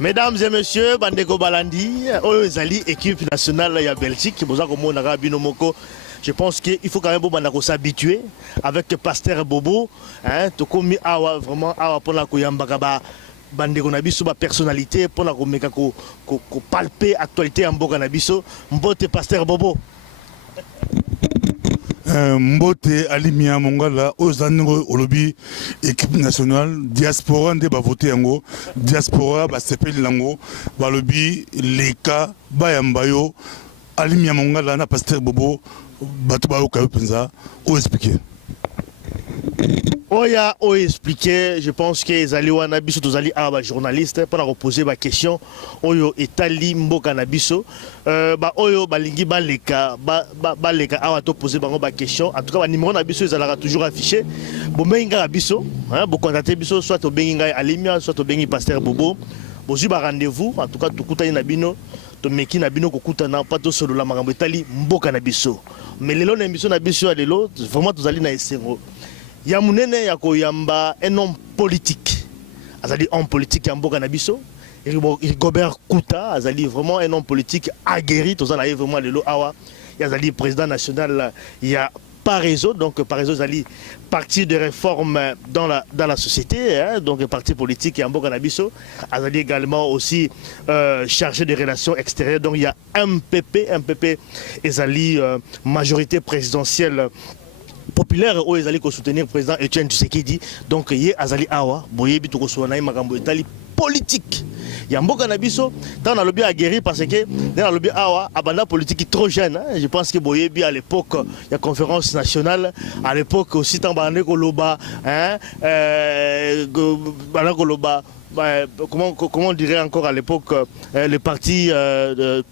Mesdames et messieurs, Bandeko Balandi, Zali, équipe nationale de Belgique, je pense qu'il faut quand même s'habituer avec Pasteur Bobo, Tokomi Awa, vraiment Awa pour la Koyambagaba, Bandeko Nabiso, personnalité, pour la palper actualité en Boganabiso, Mbote Pasteur Bobo. Mbote Alimia Mongala Ozango Olobi équipe nationale diaspora nde ba voté yango diaspora ba sepeli lango ba lobi leka ba yambayo Alimia Mongala na Pasteur Bobo batu ba okayo penza o expliquer. Oya o expliqué, je pense que Zali Wanabiso Tozali a journaliste pour reposer ma question. Oyo Etali Mboka Nabiso, Oyo Balingi Baleka, Baleka a poser ma question. En tout cas, le numéro Nabiso ils toujours affiché. Bomenga Nabiso, bon contacter Biso, soit au Benga Alimia, soit au Bengi Pasteur Bobo. Bozuba rendez-vous, en tout cas, Tukuta Nabino, Tomeki Nabino Kokuta na pato solo la Marambo Etali Mboka Nabiso. Mais les lots Nabiso Nabiso à l'élo, vraiment Tozali na Essengo. Yamunene yako yamba un homme politique. Azali homme politique yamboka nabiso. Rigobert Kouta, azali vraiment un homme politique aguerri. Tous en avez vraiment le lo awa. Yazali président national. Il y a Parezo, donc Parezo azali parti de réforme dans la société, donc parti politique yamboka nabiso. Azali également aussi chargé des relations extérieures. Donc il y a MPP azali majorité présidentielle populaire où ils allaient soutenir le président Etienne Tshisekedi. Donc il y a Azali Awa, Boyebi Tokosouanaï Magambo Etali politique. Il y a Mboka Nabiso, tant on a le bien aguerri parce que dans le bien Awa, Abanda politique est trop jeune. Je pense que Boyebi à l'époque, il y a conférence nationale, à l'époque aussi tant Bandé Koloba, Koloba. Comment on dirait encore à l'époque le parti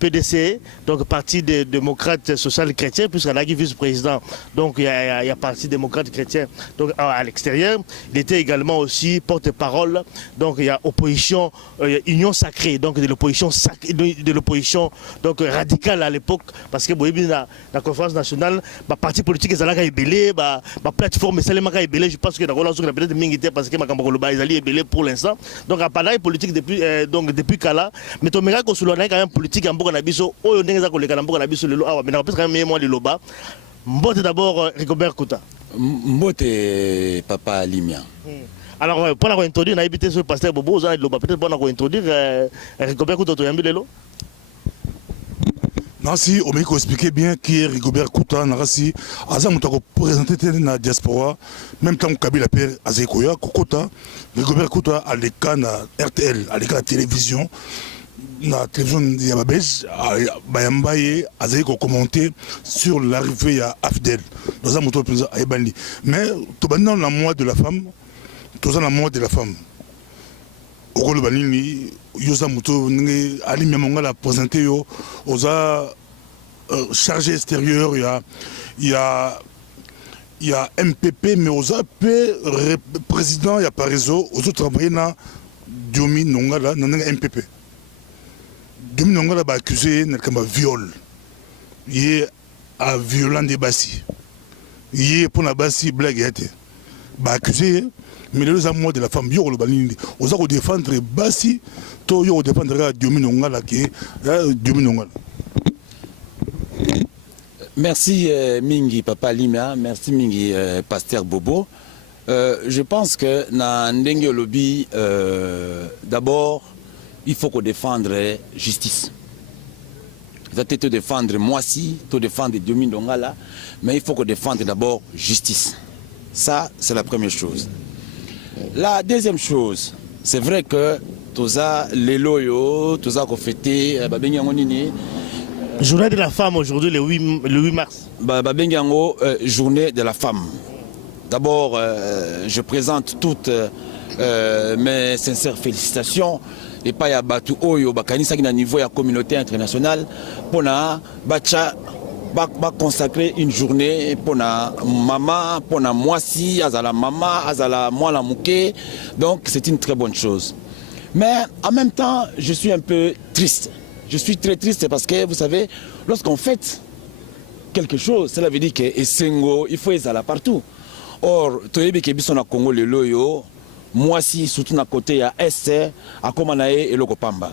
PDC, donc parti des démocrates social chrétiens, puisqu'on a vice-président, donc il y a parti démocrate chrétien donc à l'extérieur. Il était également aussi porte-parole, donc il y a opposition, union sacrée, donc de l'opposition donc radicale à l'époque, parce que la conférence nationale, parti politique est ébélé, plateforme est ébélé, je pense que la relation est peut-être mingité parce que Makambakoloba est ébélé pour l'instant. Donc appareil politique depuis Kala, mais tu me quand même politique en Boka Nabiso, oh n'enga ko lekana Boka Nabiso le lo awa, mais on peut quand même moi le loba. Mbote d'abord Rigobert Kouta. Mbote Papa Alimia. Alors pour la introduire, on a habité sur le pasteur Bobo, on a loba peut-être pour la introduire Rigobert Kouta to yambi lelo. Nansi, on m'a expliqué bien qui est Rigobert Kouta, Narasi, Azam Moutako présenté dans la diaspora, même temps que Kabila Père Azekoya, Kokota, Rigobert Kouta à l'écran RTL, à l'écran télévision, la télévision de Yababej, Bayambaye, Azeko commenté sur l'arrivée à Afdel, dans un moto président à Ebani. Mais, tout dans la mois de la femme, tout dans la mois de la femme. Okolo Banini, Yosa Muto, Ali Miamongala présenté aux chargé extérieur, il y a MPP, mais aux AP, président, il y a Parezo, aux autres travaillés dans Diomi Nongala, dans MPP. Diomi Nongala a accusé de viol. Il est à violent des bassi. Il est pour la bassi blague. Il a accusé. Mais les amours de la femme, ils ont défendre Bassi, ils ont défendre Diomi Nongala qui est Diomi Nongala. Merci Mingi Papa Limia, merci Mingi Pasteur Bobo. Je pense que dans Ndenge Lobby, d'abord, il faut qu'on défendre justice. Vous allez te défendre moi si, te défendre Diomi Nongala, mais il faut qu'on défende d'abord justice. Ça, c'est la première chose. La deuxième chose, c'est vrai que tous les loyaux, tous qu'on fêté, Journée de la femme aujourd'hui, le 8 mars. Journée de la femme. D'abord, je présente toutes mes sincères félicitations. Et pas à Batu Oyo, Bakanisa qui est au niveau de la communauté internationale, pour consacrer une journée pour la maman, pour la moisi, azala maman, azala moi la mouké. Donc c'est une très bonne chose. Mais en même temps, je suis un peu triste. Je suis très triste parce que vous savez, lorsqu'on fête quelque chose, cela veut dire que Essengo, il faut ezala partout. Or, Toyebi Kebiso na Congo le loyo, moi si surtout na côté à Est à Komanae et Lokopamba.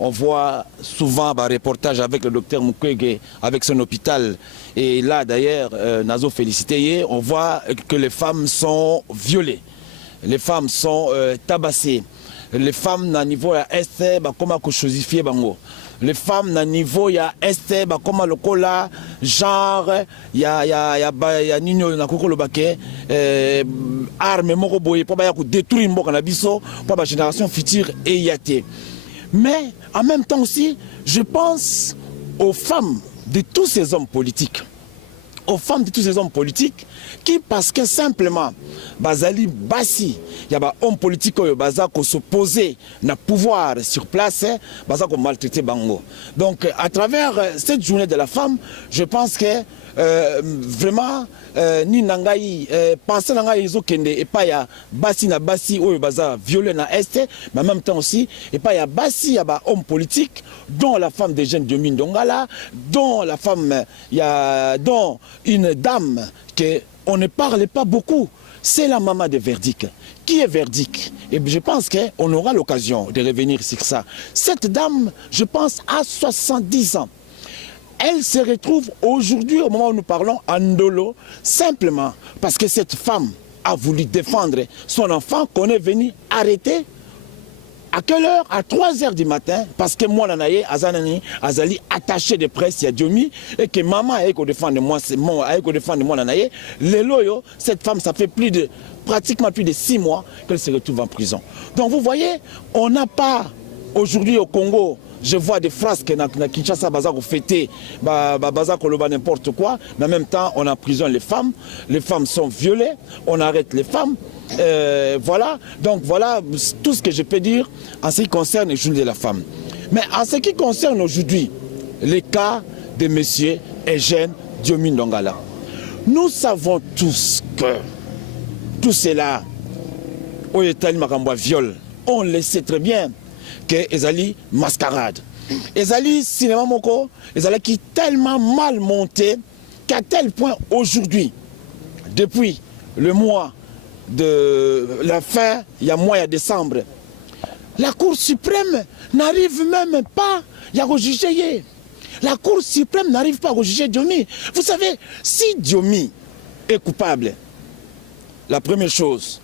On voit souvent un reportage avec le docteur Mukwege, avec son hôpital. Et là, d'ailleurs, Nazo félicité, on voit que les femmes sont violées. Les femmes sont tabassées. Les femmes, à niveau à Est, comment chosifier bango. Les femmes, à niveau à Est, comment le cola, genre, il y a nino na koko le baquet, armes, moko boye, pour détruire moko na biso, pour la génération future et yaté. Mais en même temps aussi, je pense aux femmes de tous ces hommes politiques. Aux femmes de tous ces hommes politiques qui, parce que simplement, Bazali Bassi, il y a des hommes politiques qui s'opposer à pouvoir sur place, qui maltraiter Bango. Donc, à travers cette journée de la femme, je pense que vraiment, ni nangai penser nangai izo kende et pas ya basi na basi ou baza violé na est, mais en même temps aussi et pas ya basi ya ba homme politique dont la femme de Jeanne Diomi Ndongala, dont la femme dont une dame que on ne parle pas beaucoup, c'est la maman de Verdict. Qui est Verdict? Et je pense qu'on aura l'occasion de revenir sur ça. Cette dame, je pense, a 70 ans. Elle se retrouve aujourd'hui, au moment où nous parlons, en Ndolo, simplement parce que cette femme a voulu défendre son enfant qu'on est venu arrêter. À quelle heure? À 3 h du matin, parce que moi, Nanaye, Azanani, Azali, attaché de presse, il y a Diomi, et que maman a défendre moi, Nanaye. Leloyo, cette femme, ça fait pratiquement plus de 6 mois qu'elle se retrouve en prison. Donc vous voyez, on n'a pas, aujourd'hui au Congo, je vois des phrases que na Kinshasa Bazako fêter, Bazako loba n'importe quoi, mais en même temps on emprisonne les femmes sont violées, on arrête les femmes, voilà, donc voilà tout ce que je peux dire en ce qui concerne les journées de la femme. Mais en ce qui concerne aujourd'hui les cas de monsieur Eugène Diomi Ndongala, nous savons tous que tout cela, au État de viol, on le sait très bien, que Ezali mascarade. Ezali cinéma moko, Ezali qui est tellement mal monté qu'à tel point aujourd'hui, depuis le mois de la fin, il y a mois de décembre, la Cour suprême n'arrive même pas à juger. La Cour suprême n'arrive pas à juger Diomi. Vous savez, si Diomi est coupable, la première chose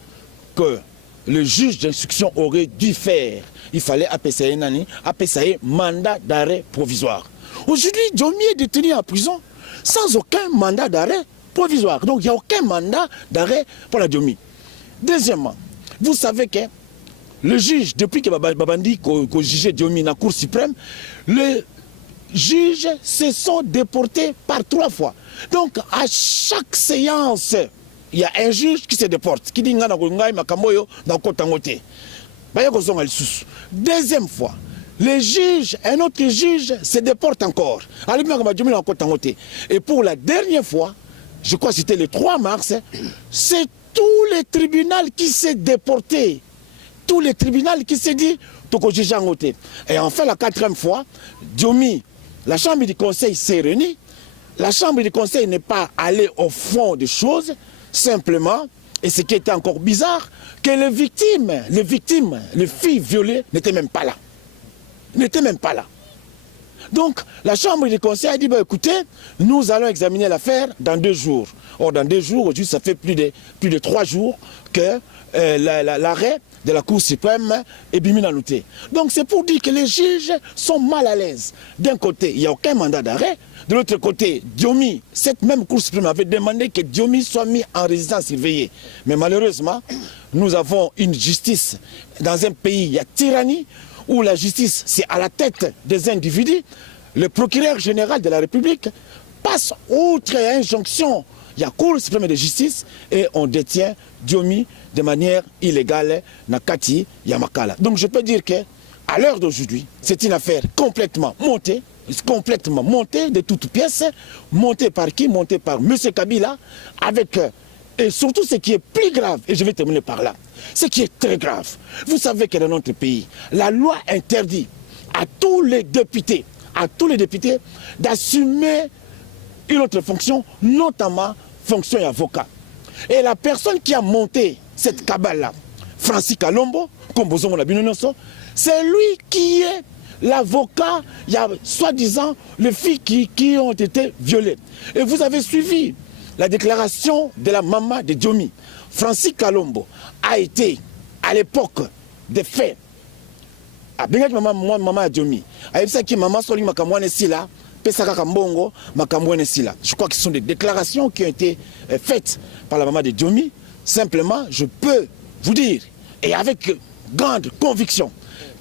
que le juge d'instruction aurait dû faire, il fallait appeler mandat d'arrêt provisoire. Aujourd'hui, Diomi est détenu en prison sans aucun mandat d'arrêt provisoire. Donc il n'y a aucun mandat d'arrêt pour la Diomi. Deuxièmement, vous savez que le juge, depuis que Babandi a jugé Diomi dans la Cour suprême, les juges se sont déportés par 3 fois. Donc à chaque séance, il y a un juge qui se déporte, qui dit deuxième fois, les juges, un autre juge se déporte encore. Et pour la dernière fois, je crois que c'était le 3 mars, c'est tous les tribunaux qui s'est déporté. Tous les tribunaux qui s'est dit, et enfin la 4e fois, Diomi, la chambre du conseil s'est réunie. La chambre du conseil n'est pas allée au fond des choses, simplement, et ce qui était encore bizarre, que les victimes, les filles violées n'étaient même pas là. N'étaient même pas là. Donc, la chambre du conseil a dit, bah, écoutez, nous allons examiner l'affaire dans 2 jours. Or, dans 2 jours, aujourd'hui, ça fait plus de 3 jours que l'arrêt de la Cour suprême est bien noté. Donc, c'est pour dire que les juges sont mal à l'aise. D'un côté, il n'y a aucun mandat d'arrêt. De l'autre côté, Diomi, cette même Cour suprême avait demandé que Diomi soit mis en résidence surveillée. Mais malheureusement, nous avons une justice dans un pays, il y a tyrannie, où la justice, c'est à la tête des individus. Le procureur général de la République passe outre injonction. Il y a Cour suprême de justice et on détient Diomi de manière illégale na Kati Yamakala. Donc je peux dire que à l'heure d'aujourd'hui, c'est une affaire complètement montée de toutes pièces, montée par qui? Montée par M. Kabila, avec, et surtout ce qui est plus grave, et je vais terminer par là, ce qui est très grave. Vous savez que dans notre pays, la loi interdit à tous les députés d'assumer une autre fonction, notamment fonction d'avocat. Et la personne qui a monté cette cabale-là, Francis Kalombo, comme Bozongo Nabino Nosso, c'est lui qui est l'avocat, il y a soi-disant les filles qui ont été violées. Et vous avez suivi la déclaration de la maman de Diomi. Francis Kalombo a été, à l'époque des faits, a bien maman Diomi, a dit que maman Soli Makamouane Sila, Pesaka Kambongo, Makamouane Sila. Je crois que ce sont des déclarations qui ont été faites par la maman de Diomi. Simplement, je peux vous dire, et avec grande conviction,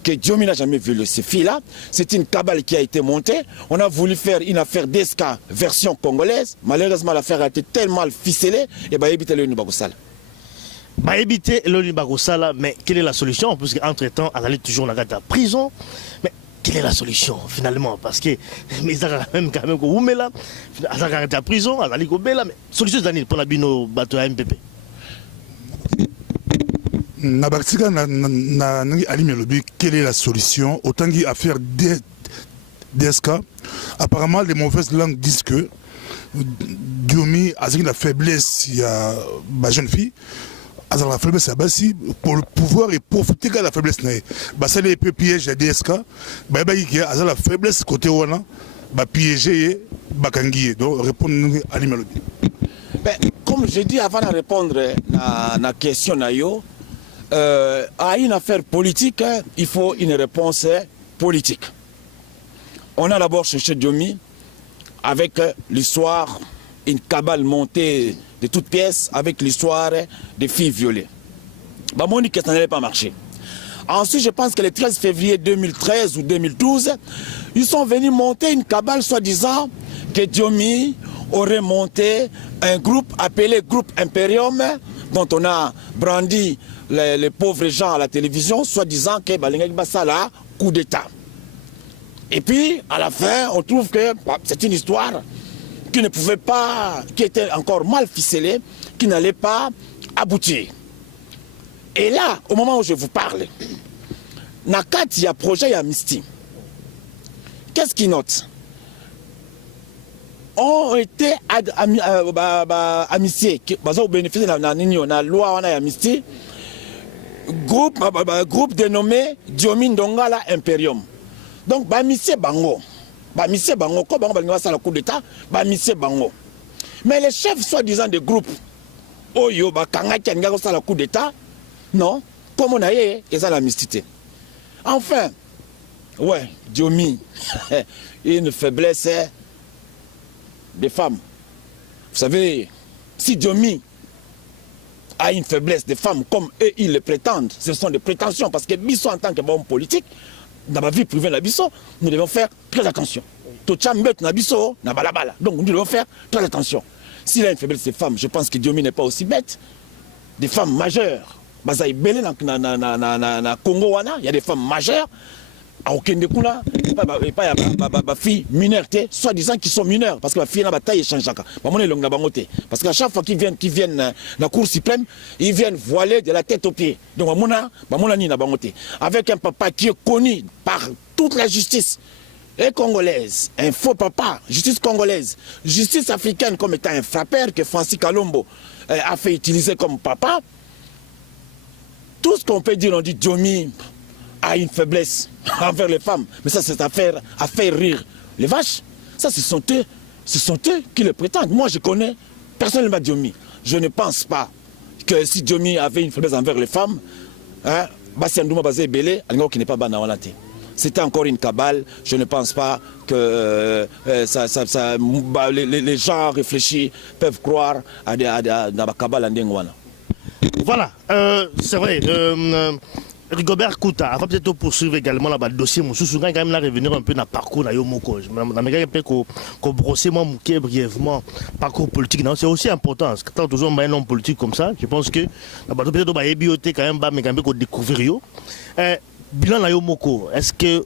que Diomi n'a jamais vu ces filles-là. C'est une cabale qui a été montée. On a voulu faire une affaire d'ESCA version congolaise. Malheureusement, l'affaire a été tellement ficelée et bah éviter le Nubagosala. Bah éviter le Nubagosala, mais quelle est la solution? Parce qu'entre-temps, elle allait toujours dans la prison. Mais quelle est la solution finalement? Parce que mais ça même quand même qu'on met là, elle a la prison, elle allait couper là. Mais solution d'année pour la bino bateau MPP. Nabaksika na alimi lobby, quelle est la solution? Autant qu'il affaire DSK, apparemment les mauvaises langues disent que Diomi a la faiblesse, il y a ma jeune fille, a la faiblesse à Bassi pour le pouvoir et profiter de la faiblesse. Ça les pièges à DSK, il y a la faiblesse côté Wana, piéger Bakangi. Donc répondre à alimi lobby. Comme j'ai dit avant de répondre à la question Nayo, à une affaire politique, il faut une réponse politique. On a d'abord cherché Diomi avec l'histoire, une cabale montée de toutes pièces, avec l'histoire des filles violées. Mon dit que ça n'allait pas marcher. Ensuite, je pense que le 13 février 2013 ou 2012, ils sont venus monter une cabale soi-disant que Diomi aurait monté un groupe appelé Groupe Imperium, dont on a brandi les pauvres gens à la télévision, soi-disant que Basala, coup d'État. Et puis, à la fin, on trouve que c'est une histoire qui ne pouvait pas, qui était encore mal ficelée, qui n'allait pas aboutir. Et là, au moment où je vous parle, Nakat, il y a projet, il y a Misty. Qu'est-ce qu'ils notent? Ont été amnistiés, ont bénéficié de la loi on a amnistié, groupe dénommé Diomi Ndongala Imperium. Donc, amnistié Bango. Amnistié Bango, comme Bango va la coup d'État, amnistié Bango. Mais les chefs soi-disant des groupes, Oyo, Bakanga, qui a la coup d'État, non, comme on a eu, ils ont l'amnistie. Enfin, ouais, Diomi, une faiblesse des femmes. Vous savez, si Diomi a une faiblesse des femmes comme eux ils le prétendent, ce sont des prétentions parce que Bisso en tant que bon politique, dans ma vie privée, nous devons faire très attention. Donc nous devons faire très attention. S'il a une faiblesse des femmes, je pense que Diomi n'est pas aussi bête. Des femmes majeures, dans Congo, il y a des femmes majeures. À aucun des coups là, pas filles mineures, soi-disant qu'ils sont mineurs, parce que la fille n'a pas taille change. Parce qu'à chaque fois qu'ils viennent dans la Cour suprême, ils viennent voiler de la tête aux pieds. Donc, avec un papa qui est connu par toute la justice et congolaise, un faux papa, justice congolaise, justice africaine comme étant un frappeur que Francis Kalombo a fait utiliser comme papa. Tout ce qu'on peut dire, on dit Diomi a une faiblesse envers les femmes. Mais ça, c'est à faire rire les vaches. Ça, ce sont eux qui le prétendent. Moi, je connais personnellement Diomi. Je ne pense pas que si Diomi avait une faiblesse envers les femmes, qui n'est pas banawalante. C'était encore une cabale. Je ne pense pas que les gens réfléchis peuvent croire à la cabale en Dengwana. Voilà, c'est vrai. Rigobert Kouta, avant peut-être poursuivre également le dossier, je suis quand même là revenir un peu dans le parcours de Yomoko. Je vais peut-être brosser moi brièvement le parcours politique. C'est aussi important. Parce que quand toujours un homme politique comme ça, je pense que peut-être que bibliothèque quand même, mais quand même découvrir. Bilan na Yomoko, est-ce que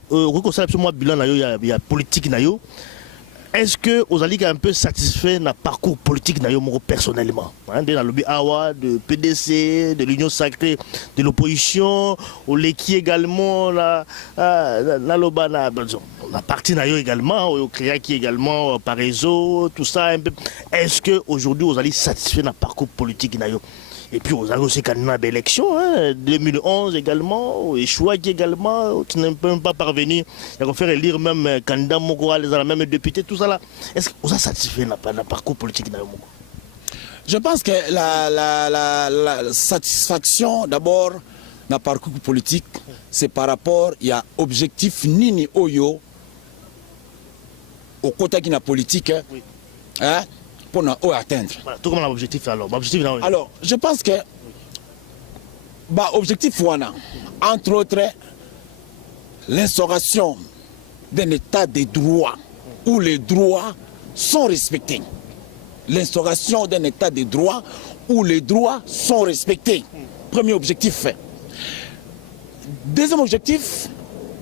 moi bilan na il y a politique na yo? Est-ce que vous allez un peu satisfait dans le parcours politique na Yomoko personnellement, dans le lobby Awa, de PDC, de l'Union sacrée de l'opposition, au Leki également, la partie na yo également, au Créaki également, par réseau, tout ça un peu. Est-ce que aujourd'hui vous allez satisfait dans le parcours politique na yo? Et puis, aux aussi candidat d'élection, hein, 2011 également, échouaki également, tu n'es même pas parvenu à faire élire même candidat Moko, les même député, tout ça là. Est-ce que vous avez satisfait le parcours politique dans le Moko? Je pense que la satisfaction d'abord dans le parcours politique, c'est par rapport à objectif Nini Oyo au côté de la politique oui. Hein, pour nous atteindre. Voilà, tout comme l'objectif alors. Alors, je pense que l'objectif, entre autres, l'instauration d'un état de droit où les droits sont respectés. L'instauration d'un état de droit où les droits sont respectés. Premier objectif. Deuxième objectif,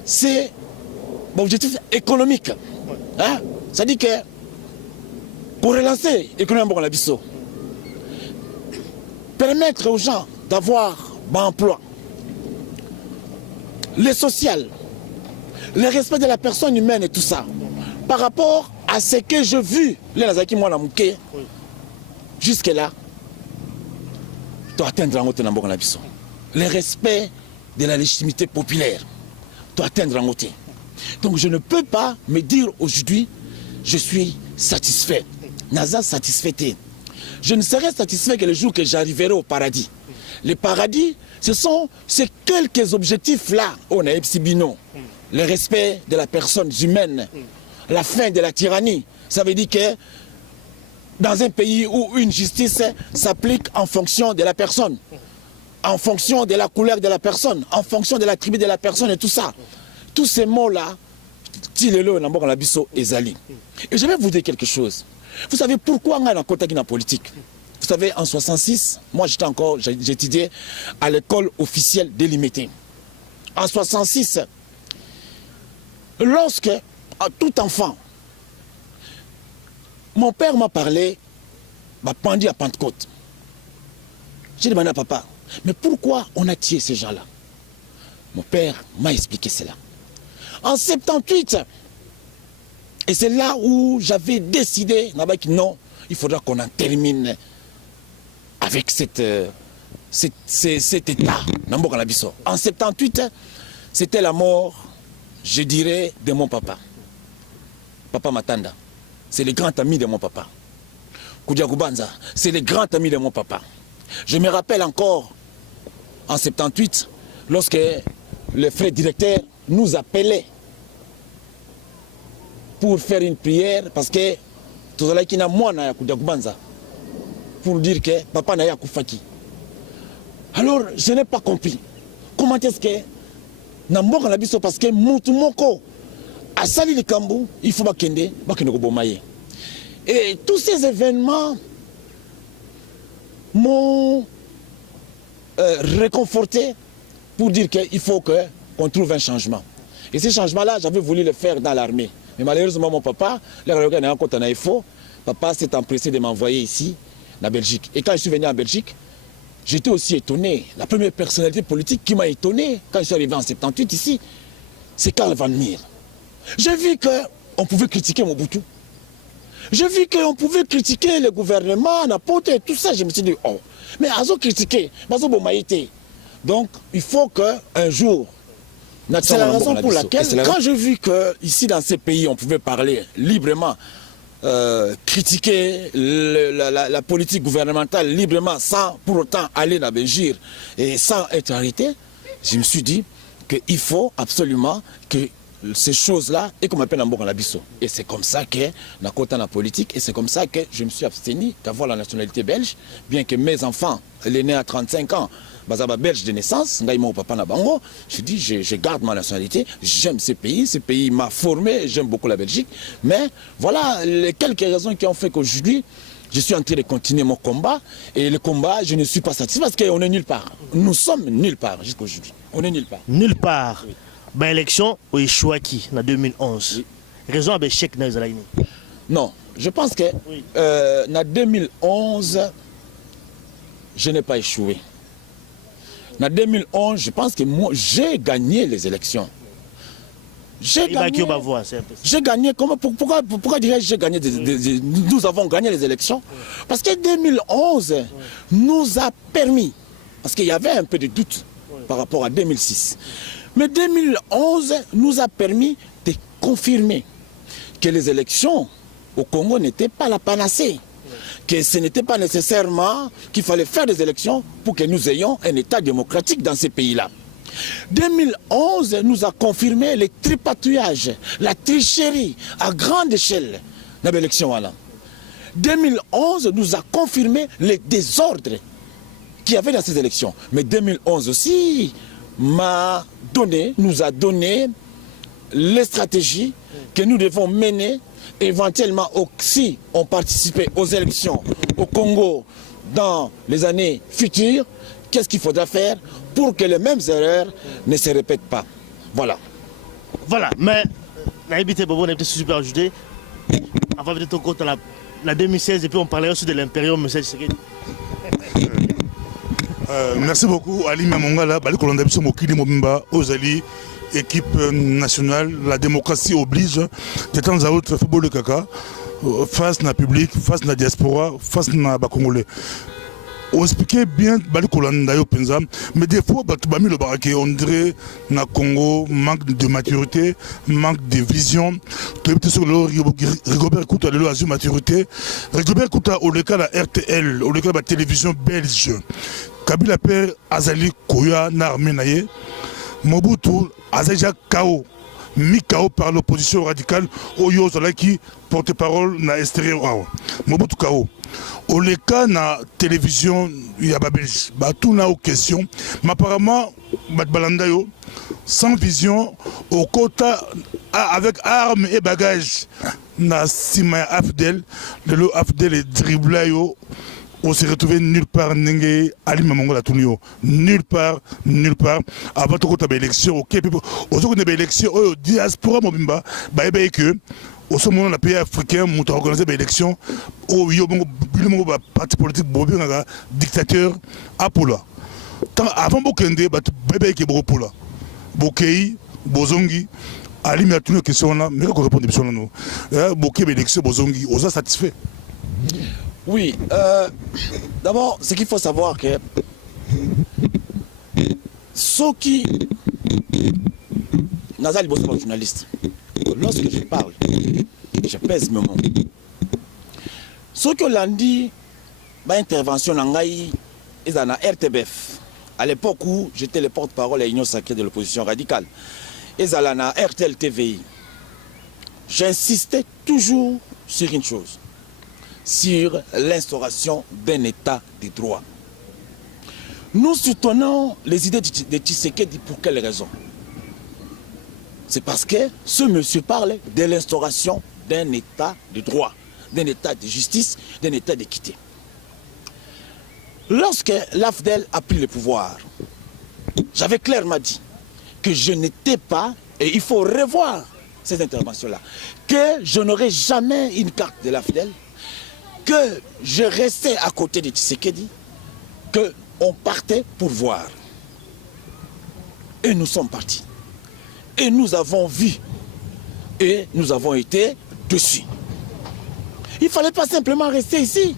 c'est l'objectif économique. Hein? C'est-à-dire que pour relancer l'économie de l'Abisso, permettre aux gens d'avoir un emploi, le social, le respect de la personne humaine et tout ça, par rapport à ce que j'ai vu, les Nazaki Mouanamouké, jusque-là, doit atteindre en haut de l'Abisso. Le respect de la légitimité populaire doit atteindre en haut. Donc je ne peux pas me dire aujourd'hui, je suis satisfait. Naza satisfait. Je ne serai satisfait que le jour que j'arriverai au paradis. Le paradis, ce sont ces quelques objectifs-là. On a Epsibino. Le respect de la personne humaine. La fin de la tyrannie. Ça veut dire que dans un pays où une justice s'applique en fonction de la personne, en fonction de la couleur de la personne, en fonction de la tribu de la personne et tout ça. Tous ces mots-là, et je vais vous dire quelque chose. Vous savez pourquoi on a un contact dans la politique? Vous savez, en 66, moi j'étudiais à l'école officielle délimitée. En 66, lorsque, tout enfant, mon père m'a parlé, m'a pendu à Pentecôte. J'ai demandé à papa, mais pourquoi on a tué ces gens-là? Mon père m'a expliqué cela. En 78, et c'est là où j'avais décidé, non, il faudra qu'on en termine avec cet état. En 78, c'était la mort, je dirais, de mon papa. Papa Matanda, c'est le grand ami de mon papa. Koudia Kubanza, c'est le grand ami de mon papa. Je me rappelle encore, en 78, lorsque le frère directeur nous appelait pour faire une prière, parce que tout le monde a moi pour dire que papa n'a pas koufaki. Alors je n'ai pas compris comment est-ce que Namboka na biso, parce que Moutoumoko a sali le Kambou, il faut bakende kobomaye. Et tous ces événements m'ont réconforté pour dire qu'il faut qu'on trouve un changement. Et ce changement-là, j'avais voulu le faire dans l'armée. Mais malheureusement, mon papa, papa s'est empressé de m'envoyer ici, en Belgique. Et quand je suis venu en Belgique, j'étais aussi étonné. La première personnalité politique qui m'a étonné quand je suis arrivé en 78 ici, c'est Karl Van Mier. J'ai vu qu'on pouvait critiquer Mobutu. J'ai vu qu'on pouvait critiquer le gouvernement, n'importe tout ça. Je me suis dit, oh, mais Azo critiquer, Azo Bomaïté. Donc, il faut qu'un jour, c'est la raison pour laquelle, quand j'ai vu qu'ici dans ces pays, on pouvait parler librement, critiquer la politique gouvernementale librement, sans pour autant aller dans Belgique et sans être arrêté, je me suis dit qu'il faut absolument que ces choses-là, et qu'on m'appelle en Labisso. Et c'est comme ça que, dans la politique, et c'est comme ça que je me suis abstenu d'avoir la nationalité belge, bien que mes enfants, l'aîné à 35 ans, Bazaba belge de naissance, je dis je garde ma nationalité, j'aime ce pays m'a formé, j'aime beaucoup la Belgique, mais voilà les quelques raisons qui ont fait qu'aujourd'hui, je suis en train de continuer mon combat, et le combat, je ne suis pas satisfait parce qu'on est nulle part. Nous sommes nulle part jusqu'aujourd'hui. On est nulle part. Nulle part. Oui. Ben, élection au Échouaki en 2011. Oui. Raison à l'échec dans les. Non, je pense que oui. En 2011, je n'ai pas échoué. En 2011, je pense que moi, j'ai gagné les élections. J'ai gagné. J'ai gagné. Pourquoi dirais-je j'ai gagné nous avons gagné les élections? Parce que 2011 nous a permis, parce qu'il y avait un peu de doute par rapport à 2006. Mais 2011 nous a permis de confirmer que les élections au Congo n'étaient pas la panacée. Que ce n'était pas nécessairement qu'il fallait faire des élections pour que nous ayons un État démocratique dans ces pays-là. 2011 nous a confirmé le tripatouillage, la tricherie à grande échelle dans l'élection. 2011 nous a confirmé les désordres qu'il y avait dans ces élections. Mais 2011 aussi nous a donné les stratégies que nous devons mener. Éventuellement aussi ont participé aux élections au Congo dans les années futures. Qu'est-ce qu'il faudra faire pour que les mêmes erreurs ne se répètent pas? Voilà. Voilà, mais Naïbité Bobo n'a peut-être super ajouté. On va peut-être au compte à la 2016 et puis on parlera aussi de l'impérium, monsieur Tshisekedi. Merci beaucoup Ali Mamongala, Bali Kolanda Biso Mokili Mobimba, Ozali, équipe nationale, la démocratie oblige de temps à autre football de caca face na public, face na diaspora, face na Congolais. On expliquait bien Bali Kolanda yo penza, mais des fois Batubami le baraké on dirait na Congo manque de maturité, manque de vision. Tu es sur le Rigobert Kouta de l'oiseau maturité. Rigobert Kouta au cas la RTL, au cas de la télévision belge. Kabila père Azali Koya na armée naye. Mobutu Azaja Kao, mis Kao par l'opposition radicale, Oyo Zolaki, porte-parole na extérieur. Mobutu Kao. Au cas na télévision, il y a Babelge. Tout n'a aucune question. Mais apparemment, Balandayo, sans vision, au quota, avec armes et bagages, na Sima Afdel, le Afdel est dribblé. On s'est retrouvé nulle part, Nenge, Ali Mamongola Tunio. Nulle part. Avant tout, on a élection, ok, on a une élection, au diaspora Mobimba, que, au ce moment, le pays africain, on a organisé une élection, au parti politique, dictateur, Apola. Avant Bokende, bébé qui est Bopola. Bokei, Bozongi, Ali m'a tenu une question là, mais qu'on répond à question là, Bokei, élection, Bozongi, on a satisfait. Oui, d'abord, ce qu'il faut savoir que ceux qui... Nazali Bosso, journaliste, lorsque je parle, je pèse mes mots. Ceux qui l'ont dit, intervention en Ngaï, ils en ont RTBF. À l'époque où j'étais le porte-parole à l'Union sacrée de l'opposition radicale, ils en ont RTL TVI. J'insistais toujours sur une chose. Sur l'instauration d'un état de droit. Nous soutenons les idées de Tshisekedi pour quelle raison? C'est parce que ce monsieur parle de l'instauration d'un état de droit, d'un état de justice, d'un état d'équité. Lorsque l'AFDEL a pris le pouvoir, j'avais clairement dit que je n'étais pas, et il faut revoir ces interventions-là, que je n'aurais jamais une carte de l'AFDEL, que je restais à côté de Tshisekedi, qu'on partait pour voir. Et nous sommes partis. Et nous avons vu. Et nous avons été dessus. Il ne fallait pas simplement rester ici.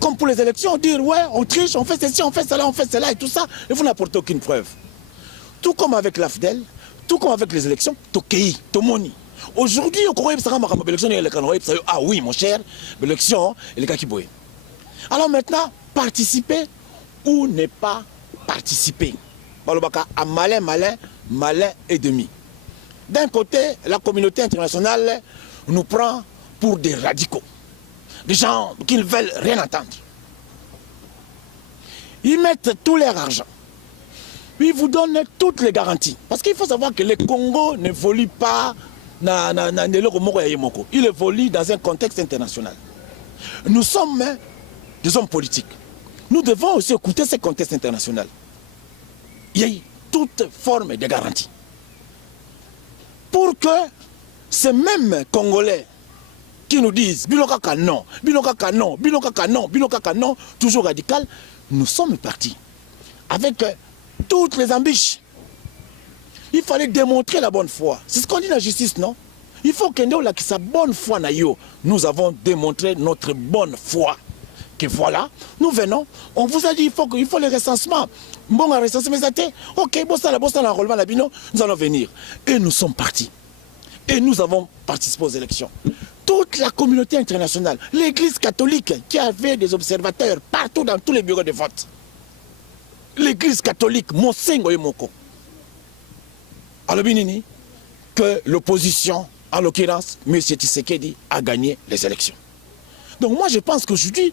Comme pour les élections, dire ouais, on triche, on fait ceci, on fait cela et tout ça. Et vous n'apportez aucune preuve. Tout comme avec l'AFDEL, tout comme avec les élections, Tokei, Tomoni. Aujourd'hui, au Congo, ah oui, mon cher, l'élection, et les gars qui boivent. Alors maintenant, participer ou ne pas participer. À malin et demi. D'un côté, la communauté internationale nous prend pour des radicaux. Des gens qui ne veulent rien entendre. Ils mettent tout leur argent. Ils vous donnent toutes les garanties. Parce qu'il faut savoir que le Congo n'évolue pas. Il évolue dans un contexte international. Nous sommes des hommes politiques. Nous devons aussi écouter ce contexte international. Il y a toute forme de garantie. Pour que ces mêmes Congolais qui nous disent Bilokaka non, Bilokaka non, Bilokaka non, Bilokaka non, toujours radical, nous sommes partis avec toutes les ambitions. Il fallait démontrer la bonne foi. C'est ce qu'on dit dans la justice, non? Il faut que nous, qui sa bonne foi, nous avons démontré notre bonne foi. Que voilà, nous venons, on vous a dit il faut le recensement. Bon, le recensement, ok, nous allons venir. Et nous sommes partis. Et nous avons participé aux élections. Toute la communauté internationale, l'église catholique qui avait des observateurs partout dans tous les bureaux de vote. L'église catholique, Monsengo et Moko. Alors, Binini, que l'opposition, en l'occurrence, M. Tshisekedi, a gagné les élections. Donc moi, je pense qu'aujourd'hui,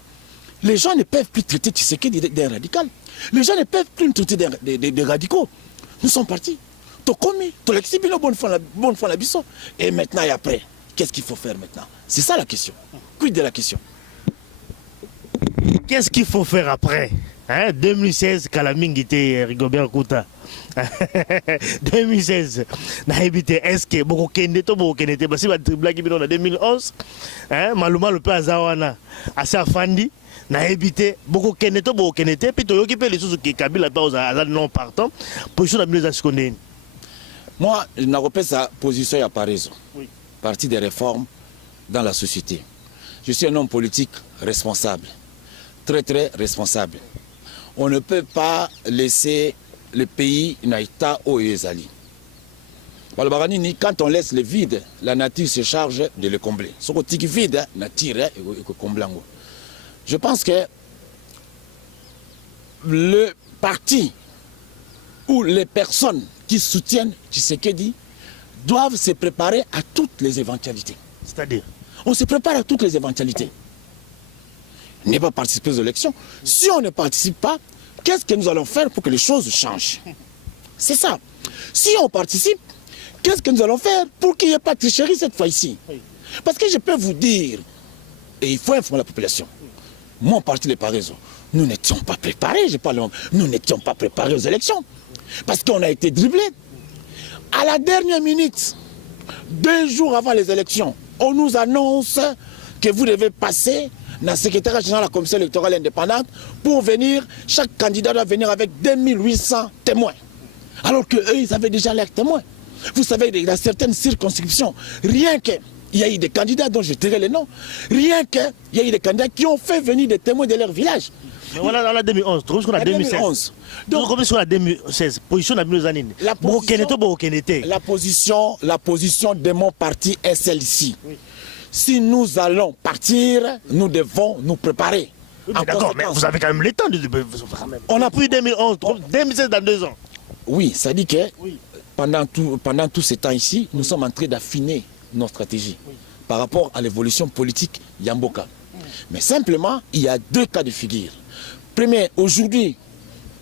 les gens ne peuvent plus traiter Tshisekedi d'un radical. Les gens ne peuvent plus traiter des radicaux. Nous sommes partis. Et maintenant et après, qu'est-ce qu'il faut faire maintenant? C'est ça la question. Quid de la question? Qu'est-ce qu'il faut faire après? 2016, Kalamingi était Rigobert Kouta. 2016, est-ce que beaucoup de parce que en 2011, Maluma le peu Azawana, assez afandi, n'a évité beaucoup de puis tu occupé les choses qui Kabila non partant, position de mieux à ce qu'on est. Moi, je n'ai pas sa position à Paris. Oui. Partie des réformes dans la société. Je suis un homme politique responsable, très très responsable. On ne peut pas laisser le pays dans l'état où il est allé. Quand on laisse le vide, la nature se charge de le combler. Ce qui est vide, la nature est comblée. Je pense que le parti ou les personnes qui soutiennent Tshisekedi doivent se préparer à toutes les éventualités. C'est-à-dire? On se prépare à toutes les éventualités. Ne pas participer aux élections. Si on ne participe pas, qu'est-ce que nous allons faire pour que les choses changent? C'est ça. Si on participe, qu'est-ce que nous allons faire pour qu'il n'y ait pas de tricherie cette fois-ci? Parce que je peux vous dire, et il faut informer la population, mon parti Les Paraisos, nous n'étions pas préparés, nous n'étions pas préparés aux élections. Parce qu'on a été dribblés. À la dernière minute, 2 jours avant les élections, on nous annonce que vous devez passer dans le secrétariat général de la commission électorale indépendante pour venir, chaque candidat doit venir avec 2800 témoins. Alors qu'eux, ils avaient déjà leurs témoins. Vous savez, dans certaines circonscriptions, rien qu'il y a eu des candidats dont je dirai les noms, rien qu'il y a eu des candidats qui ont fait venir des témoins de leur village. Mais voilà, dans la 2011, tu trouves qu'on a 2016. Donc, comment sur la 2016, position la position de mon parti est celle-ci. Oui. Si nous allons partir, nous devons nous préparer. Oui, d'accord, mais vous avez quand même le temps de... On a pris 2011, 2016 dans 2 ans. Oui, ça dit que pendant tout ce temps ici, nous sommes en train d'affiner nos stratégies par rapport à l'évolution politique Yamboka. Mais simplement, il y a 2 cas de figure. Premier, aujourd'hui,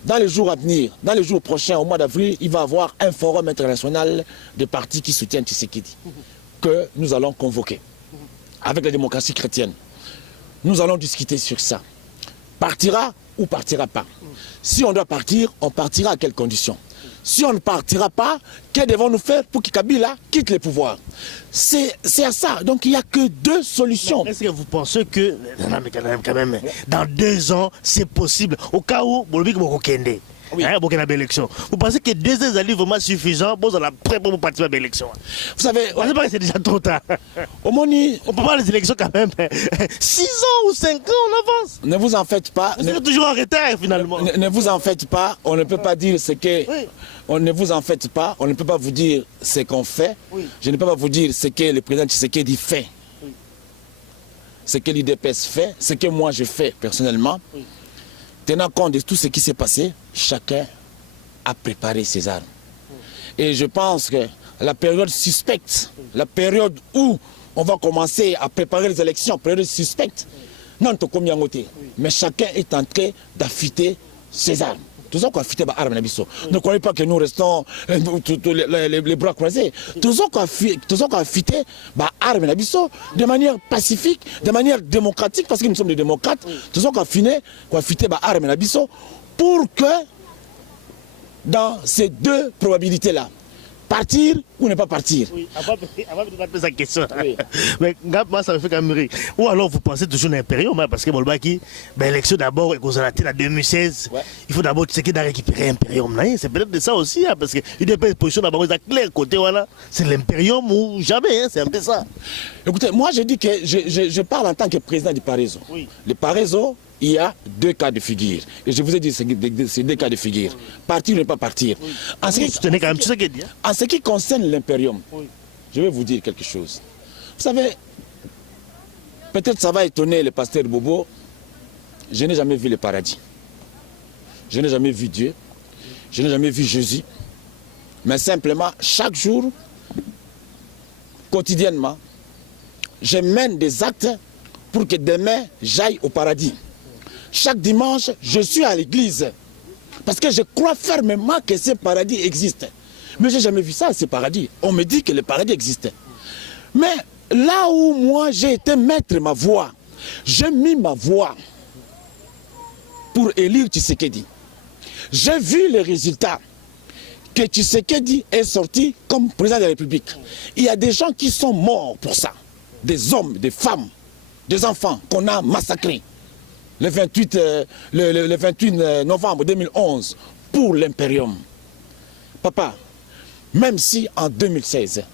dans les jours à venir, dans les jours prochains, au mois d'avril, il va y avoir un forum international de partis qui soutiennent Tshisekedi que nous allons convoquer avec la démocratie chrétienne. Nous allons discuter sur ça. Partira ou partira pas? Si on doit partir, on partira à quelles conditions? Si on ne partira pas, que devons-nous faire pour que Kabila quitte le pouvoir? C'est à ça. Donc il n'y a que 2 solutions. Est-ce que vous pensez que, non, mais quand même, dans 2 ans, c'est possible? Au cas où, élection. Vous pensez que 2 ans est vraiment suffisant pour prêt pour participer à l'élection? Vous savez, on ne sait pas que c'est déjà trop tard. On peut pas les élections quand même. 6 ans ou 5 ans, on avance. Ne vous en faites pas. Vous êtes toujours en retard finalement. Ne vous en faites pas. On ne peut pas dire ce que. Oui. Ne vous en faites pas. On ne peut pas vous dire ce qu'on fait. Oui. Je ne peux pas vous dire ce que le président Tshisekedi fait. Oui. Ce que l'IDPS fait. Ce que moi je fais personnellement. Oui. Tenant compte de tout ce qui s'est passé, chacun a préparé ses armes. Et je pense que la période suspecte, la période où on va commencer à préparer les élections, période suspecte, non, mais chacun est en train d'affûter ses armes. Tout ça qu'on a affûté armes. Ne croyez pas que nous restons les bras croisés. Tout ça qu'on a affûté armes de manière pacifique, de manière démocratique, parce que nous sommes des démocrates. Tout ça qu'on a affûté armes pour que dans ces 2 probabilités-là, partir ou ne pas partir. Oui, avant de poser sa question. Oui. Mais moi, ça me fait quand même rire. Ou alors vous pensez toujours à l'impérium, parce que Bolbaki, l'élection d'abord, et qu'on a en 2016, Ouais. il faut d'abord tu sais, récupérer l'impérium. C'est peut-être de ça aussi, parce qu'il y a des positions d'abord, clair côté, voilà, c'est l'impérium ou jamais, c'est un peu ça. Écoutez, moi je dis que je parle en tant que président du Parézo. Oui. Le Parézo, il y a deux cas de figure. Et je vous ai dit ces deux cas de figure. Partir ou ne pas partir. En ce qui- Tu tenais quand même, tu sais ce qu'il dit. En ce qui concerne l'impérium, Oui. je vais vous dire quelque chose. Vous savez, peut-être ça va étonner le pasteur Bobo, je n'ai jamais vu le paradis. Je n'ai jamais vu Dieu. Je n'ai jamais vu Jésus. Mais simplement, chaque jour, quotidiennement, je mène des actes pour que demain, j'aille au paradis. Chaque dimanche, je suis à l'église. Parce que je crois fermement que ce paradis existe. Mais je n'ai jamais vu ça, ce paradis. On me dit que le paradis existe. Mais là où moi j'ai été mettre ma voix, j'ai mis ma voix pour élire Tshisekedi. J'ai vu les résultats que Tshisekedi est sorti comme président de la République. Il y a des gens qui sont morts pour ça. Des hommes, des femmes, des enfants qu'on a massacrés. Le 28 novembre 2011 pour l'impérium. Papa, même si en 2016,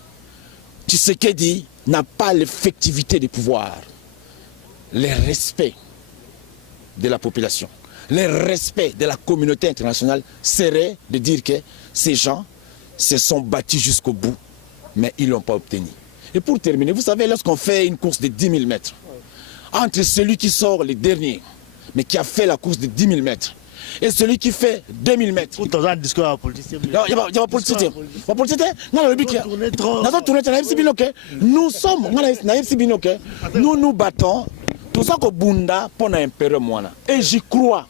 Tshisekedi n'a pas l'effectivité du pouvoir, le respect de la population, le respect de la communauté internationale serait de dire que ces gens se sont battus jusqu'au bout, mais ils ne l'ont pas obtenu. Et pour terminer, vous savez, lorsqu'on fait une course de 10 000 mètres, entre celui qui sort le dernier, mais qui a fait la course de 10 000 mètres, et celui qui fait 2000 mètres. Pour ton discours à la politique. Non, il n'y a pas politique. La politique, non, le but, nous sommes, nous nous battons, tout ça que Bunda pour l'impérium. Et j'y crois.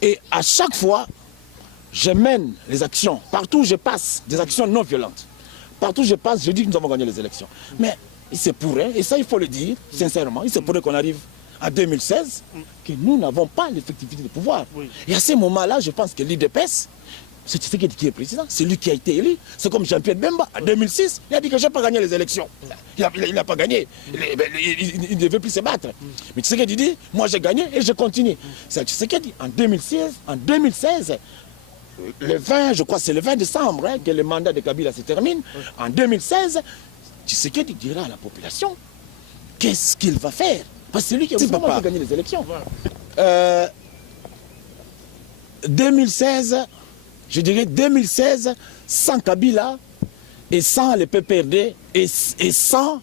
Et à chaque fois, je mène les actions. Partout où je passe, des actions non violentes. Partout où je passe, je dis que nous avons gagné les élections. Mais il se pourrait, et ça il faut le dire sincèrement, il se pourrait qu'on arrive en 2016, que nous n'avons pas l'effectivité de pouvoir. Oui. Et à ce moment-là, je pense que l'IDPS, c'est Tshisekedi qui est président, c'est lui qui a été élu. C'est comme Jean-Pierre Bemba, en 2006, il a dit que je n'ai pas gagné les élections. Il n'a pas gagné, il ne devait plus se battre. Mais Tshisekedi dit, moi j'ai gagné et je continue. C'est Tshisekedi, en 2016, le 20, je crois que c'est le 20 décembre que le mandat de Kabila se termine. En 2016, Tshisekedi dira à la population qu'est-ce qu'il va faire. Parce que c'est lui qui a gagné les élections. 2016, je dirais 2016, sans Kabila et sans le PPRD et sans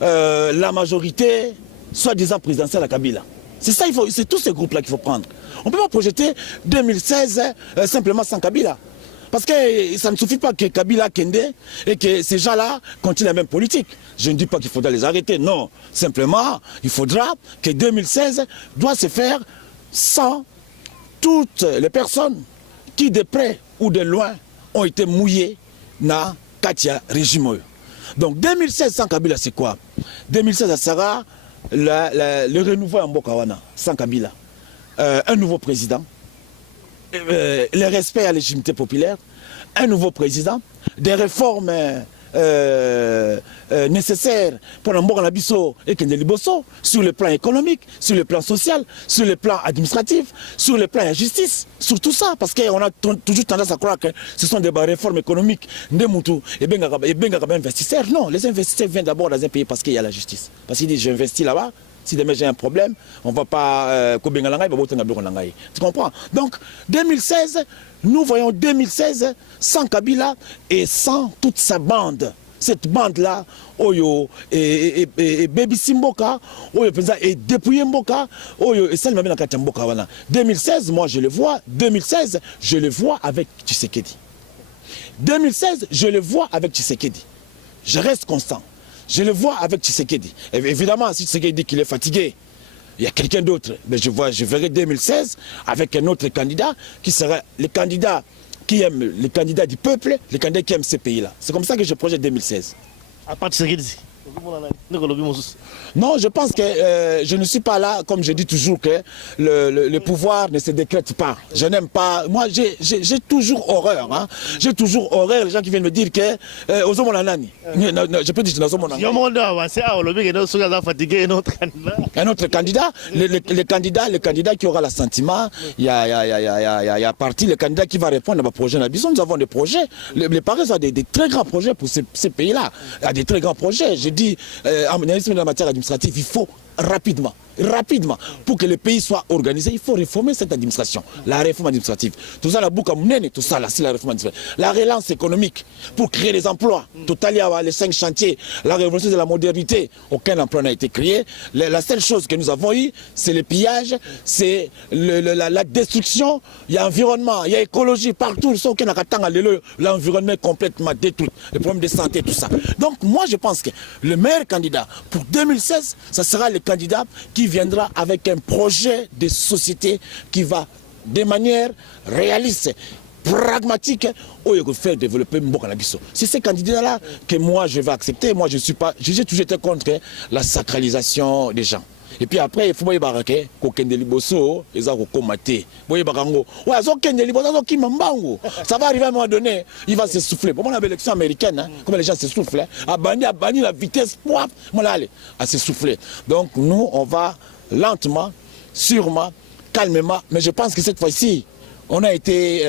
la majorité soi-disant présidentielle à Kabila. C'est ça, c'est tous ces groupes-là qu'il faut prendre. On ne peut pas projeter 2016 simplement sans Kabila. Parce que ça ne suffit pas que Kabila Kende et que ces gens-là continuent la même politique. Je ne dis pas qu'il faudra les arrêter, non. Simplement, il faudra que 2016 doit se faire sans toutes les personnes qui de près ou de loin ont été mouillées dans Katia régime. Donc 2016 sans Kabila, c'est quoi? 2016, ça sera le renouveau en Bokawana, sans Kabila. Un nouveau président, le respect à la légitimité populaire, un nouveau président, des réformes nécessaires pour l'Amboka Bisso et Kende Liboso, sur le plan économique, sur le plan social, sur le plan administratif, sur le plan de la justice, sur tout ça, parce qu'on a toujours tendance à croire que ce sont des réformes économiques, des moutous, et bien investisseurs. Non, les investisseurs viennent d'abord dans un pays parce qu'il y a la justice. Parce qu'ils disent, j'investis là-bas, si demain j'ai un problème, on ne va pas... Tu comprends? Donc, 2016, nous voyons 2016 sans Kabila et sans toute sa bande. Cette bande-là, Oyo et Baby Simboka, Oyo et Dépouillé Mboka, Oyo et Salma Benakata Mboka. 2016, moi je le vois, 2016, je le vois avec Tshisekedi. 2016, je le vois avec Tshisekedi. Je reste constant. Je le vois avec Tshisekedi. Évidemment, si Tshisekedi dit qu'il est fatigué, il y a quelqu'un d'autre. Mais je verrai 2016 avec un autre candidat qui sera le candidat qui aime le candidat du peuple, le candidat qui aime ce pays-là. C'est comme ça que je projette 2016. À part Tshisekedi. Non, je pense que je ne suis pas là, comme je dis toujours, que le pouvoir ne se décrète pas. Je n'aime pas. Moi, j'ai toujours horreur. Hein. J'ai toujours horreur les gens qui viennent me dire que je peux dire que un autre candidat, le candidat qui aura l'assentiment, il y a parti, le candidat qui va répondre à ma projet. Nous avons des projets. Les Paris ont des très grands projets pour ces pays-là. Il y a des très grands projets. Je dis, en matière administrative, il faut rapidement, pour que le pays soit organisé, il faut réformer cette administration, la réforme administrative. Tout ça, la boucle à tout ça, c'est la réforme administrative. La relance économique, pour créer des emplois. Total, il y a les 5 chantiers, la révolution de la modernité, aucun emploi n'a été créé. La seule chose que nous avons eu, c'est le pillage, c'est la destruction, il y a environnement, il y a écologie, partout, l'environnement est complètement détruit, les problèmes de santé, tout ça. Donc moi, je pense que le meilleur candidat pour 2016, ça sera le candidat qui viendra avec un projet de société qui va de manière réaliste, pragmatique, faire développer Mboka Nabiso. C'est ces candidats-là que moi je vais accepter. Moi je suis pas, j'ai toujours été contre la sacralisation des gens. Et puis après, il faut que barake ko kendeli boso, ils ont commaté. Boye barango. Ouais, zo kendeli boso qui mambango. Ça va arriver à un moment donné, il va s'essouffler. Pour moi, on a l'élection américaine, hein, comme les gens s'essoufflent, à bannir la vitesse, moi là, à s'essouffler. Donc nous, on va lentement, sûrement, calmement, mais je pense que cette fois-ci, on a été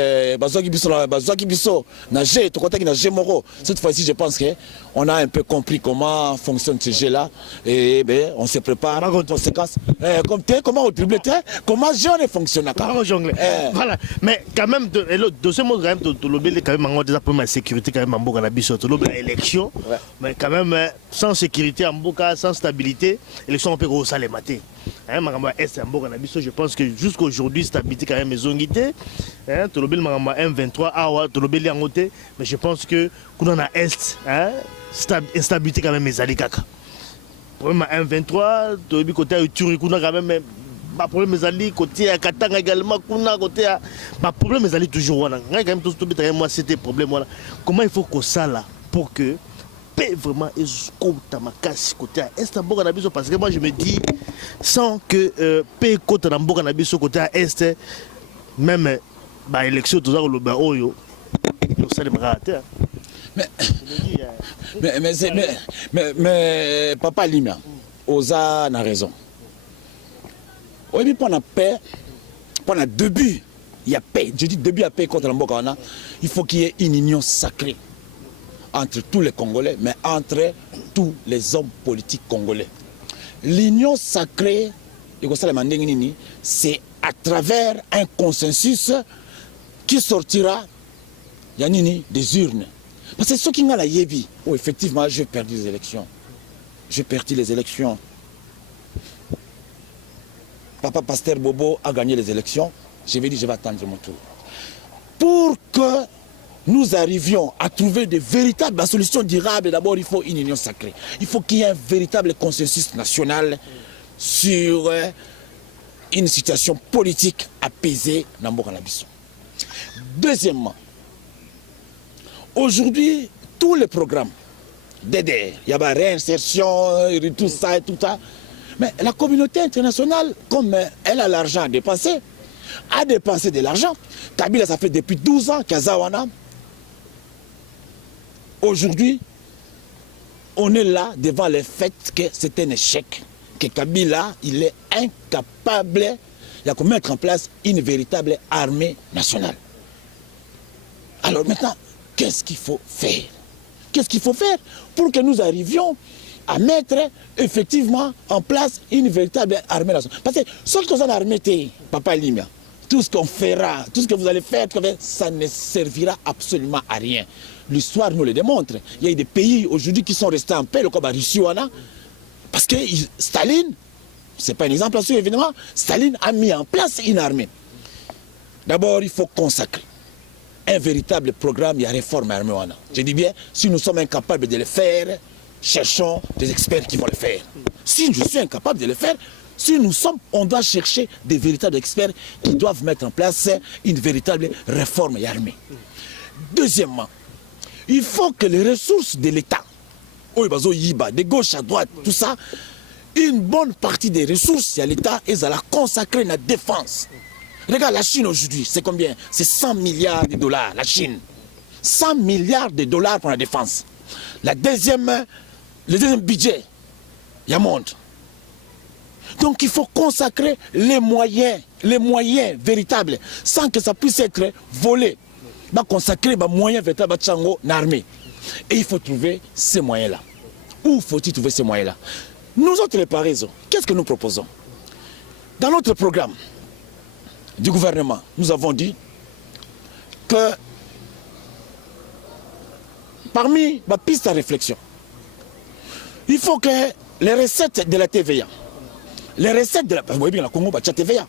cette fois-ci, je pense qu'on a un peu compris comment fonctionne ce jeu-là. Et on se prépare en conséquence. Comment on dribble, comment on fonctionne. Voilà. Mais quand même, le deuxième mot, quand même, déjà pour ma sécurité, quand même, en Mboka Nabiso, l'élection. Mais quand même, sans sécurité, en Mboka, sans stabilité, l'élection, on peut go ça les mater. Je pense que jusqu'à aujourd'hui, stabilité quand même est unité. M23, mais je pense que nous avons Est, stabilité quand même est alikaka. Problème à M23, tu côté Uturi, nous quand même pas problème est côté à Katanga également, côté à problème est toujours là. Quand même tout moi c'était problème voilà. Comment il faut que ça là pour que vraiment côté à Est Mboka Nabiso parce que moi je me dis sans que paix côté Mboka Nabiso côté à Est même l'élection tout ça le oyo ça les raté mais papa Lima Oza n'a raison. Oui, pendant paix, pendant début il y a paix, je dis début à paix contre Mboka il faut qu'il y ait une union sacrée entre tous les Congolais, mais entre tous les hommes politiques congolais. L'union sacrée, c'est à travers un consensus qui sortira des urnes. Parce que ceux qui ont la Yébi, effectivement, j'ai perdu les élections. J'ai perdu les élections. Papa Pasteur Bobo a gagné les élections. Je vais dire, je vais attendre mon tour. Pour que nous arrivions à trouver de véritables solutions durables, d'abord il faut une union sacrée. Il faut qu'il y ait un véritable consensus national sur une situation politique apaisée dans Mboka Nabiso. Deuxièmement, aujourd'hui, tous les programmes d'aider, il y a la réinsertion, tout ça et tout ça, mais la communauté internationale, comme elle a l'argent à dépenser, a dépensé de l'argent. Kabila, ça fait depuis 12 ans qu'Azawana. Aujourd'hui, on est là devant le fait que c'est un échec, que Kabila, il est incapable de mettre en place une véritable armée nationale. Alors maintenant, qu'est-ce qu'il faut faire? Qu'est-ce qu'il faut faire pour que nous arrivions à mettre effectivement en place une véritable armée nationale? Parce que ce que vous en armée, Papa Limia, tout ce qu'on fera, tout ce que vous allez faire, ça ne servira absolument à rien. L'histoire nous le démontre. Il y a des pays aujourd'hui qui sont restés en paix, comme la Russie, parce que Staline, ce n'est pas un exemple là-dessus évidemment, Staline a mis en place une armée. D'abord, il faut consacrer un véritable programme de réforme armée. Je dis bien, si nous sommes incapables de le faire, cherchons des experts qui vont le faire. Si je suis incapable de le faire, si nous sommes, on doit chercher des véritables experts qui doivent mettre en place une véritable réforme armée. Deuxièmement, il faut que les ressources de l'État de gauche à droite, tout ça, une bonne partie des ressources, il y a l'État, ils allaient consacrer la défense. Regarde la Chine aujourd'hui, c'est combien? C'est 100 milliards de dollars, la Chine. 100 milliards de dollars pour la défense. Le deuxième budget, il y a monde. Donc il faut consacrer les moyens véritables, sans que ça puisse être volé. Va consacrer les moyens véritables à l'armée. Et il faut trouver ces moyens-là. Où faut-il trouver ces moyens-là? Nous autres, les Parisiens, qu'est-ce que nous proposons? Dans notre programme du gouvernement, nous avons dit que parmi ma piste à réflexion, il faut que les recettes de la TVA, les recettes de la... Vous voyez bien, la Congo, il y a TVA.